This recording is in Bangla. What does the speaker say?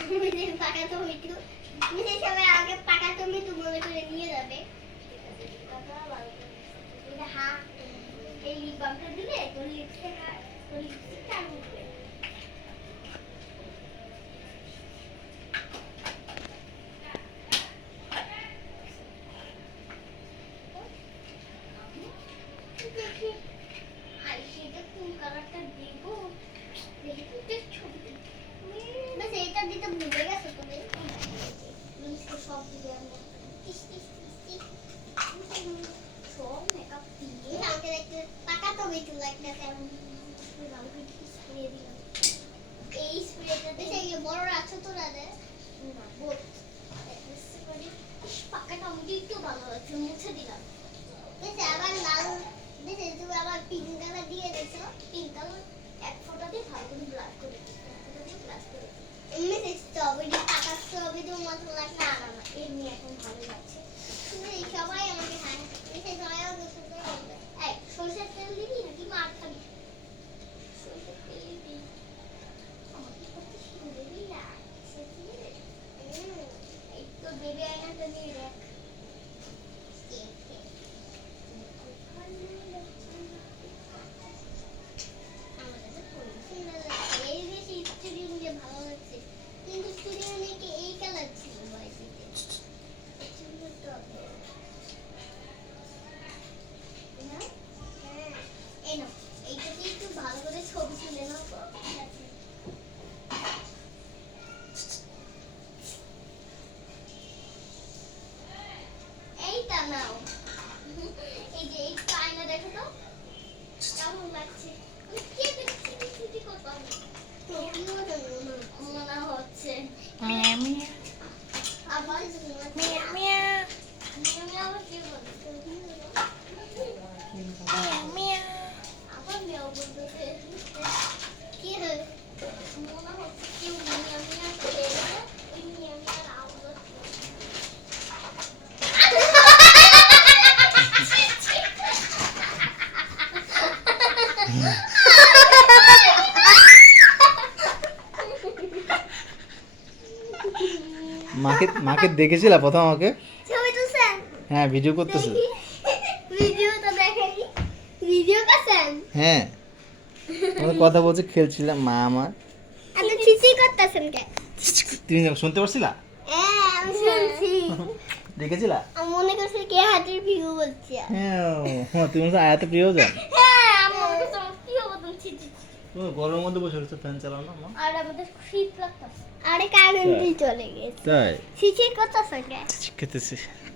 পাকা টমেটো মিশে সবাই আগে পাকা টমেটো মনে করে নিয়ে যাবে। হ্যাঁ এই লিপ বামটা দিলে তোর লিপস্টিকটা আর উঠবে। দেখি আইশ্যাডো কোন কালারটা দেব দেখি তো ছবি বাস এটা দিতে ভুলে গেছো তুমি মিক্স সব দিয়ে টিস টিস টিস সব মেকআপ দিয়ে আমাকে দেখতে পাকা টমেটো লাগতেছে আমি স্প্রে দিলাম এই স্প্রেটা দেখে বড় আছে তো রাতে না বহুত পাকা টমেটো একটু ভালো লাগছে মুছে দিলাম দেখে আবার লাল দেখে তুমি আবার পিঙ্ক কালার দিয়ে দিছো পিঙ্ক কালার এক ফোঁটা দিয়ে ভালো করে ব্লাশ করে এমনি স্ট্রবেরি পাকা স্ট্রবেরি মতো লাগে না না এমনি এখন ভালো লাগছে তুমি সবাই আমাকে হ্যাঁ দেখে দয়াও করতে বলবে এই সরষের তেল দিবি নাকি মার খাবি সরষের তেল দিবি আমাকে কত সুন্দরই লাগছে এই তো বেবি আয়নাটা নিয়ে দেখ ভালো লাগছে কিন্তু স্টুডিও নাকি এই কালার ছিল বয়সিতে এই নাও এইটাতে একটু ভালো করে ছবি তুলে নাও এইটা নাও এই যে এই আয়না দেখো তো কেমন লাগছে কে দেখছি ছুটি করবো মনে হচ্ছে মিয়া মিয়া আবার মিয়া মিয়া আবার কি বলছে মিয়া মিয়া আবার মেও বলতেছে কি রে মনে হচ্ছে কেউ মিয়া মিয়া করে ওই মিয়া মিয়ার আওয়াজ হচ্ছে মাকে মাকে দেখেছিলা প্রথম আমাকে? ছবি তুলছেন হ্যাঁ ভিডিও করতেছে। ভিডিও তো দেখাই ভিডিও করছেন হ্যাঁ আমি কথা বলছি খেলছিলাম মা আমার। আপনি চিচি করতেছেন কে তুমি শুনতে পারছিলা? হ্যাঁ আমি শুনছি দেখেছিলা? আমি মনে করছি কে হাতের ভিউ বলছি হ্যাঁ তুমি তো আয়াতে প্রিয় জান। হ্যাঁ আমি মনে করছি কি হবে তুমি চিচি তুমি গরমের মধ্যে বসে রয়েছো ফ্যান চালাও না মা? আর আমাদের শীত লাগতেছে আরে কারেন্ট চলে গেছে তাই চিচি করতেছ কে খেতেছি।